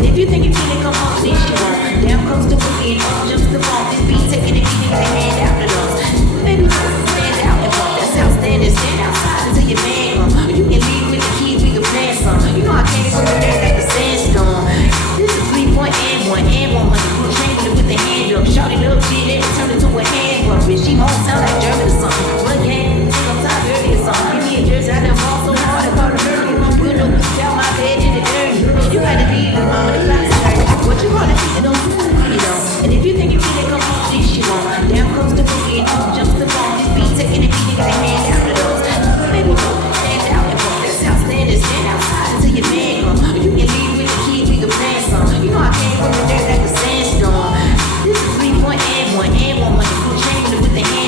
And if you think you can come off this, you won't. Down comes the boogie and up jumps the ball. This beat taking it, keeping the hand out the lungs. Baby, stand out and walk. That's outstanding. Stand outside until your man come. You can leave with the key, we can plan some. You know I came from the dirt like the sandstorm. This is 3-point and one. Put training with the hand up. Shorty little shit, then it turned into a hand rubber. She won't sound like German or something. One game, I'm tired early or something. Give me a jersey, I done ball so hard I caught a hurry. We'll know down my bed in the dirt. You gotta leave the mama the clock's hurt. What you gonna think it don't do, you know? And if you think you can come off this, you won't. Down comes the boogie and up jumps the ball. This beat taking it, keeping the hand out the doors. Baby, stand out and walk. That's outstanding. Stand outside until your man come. You can leave with the key, we can plan some. You know I came from the dirt like a sandstorm. This is 3-point and one. Put training with the hand.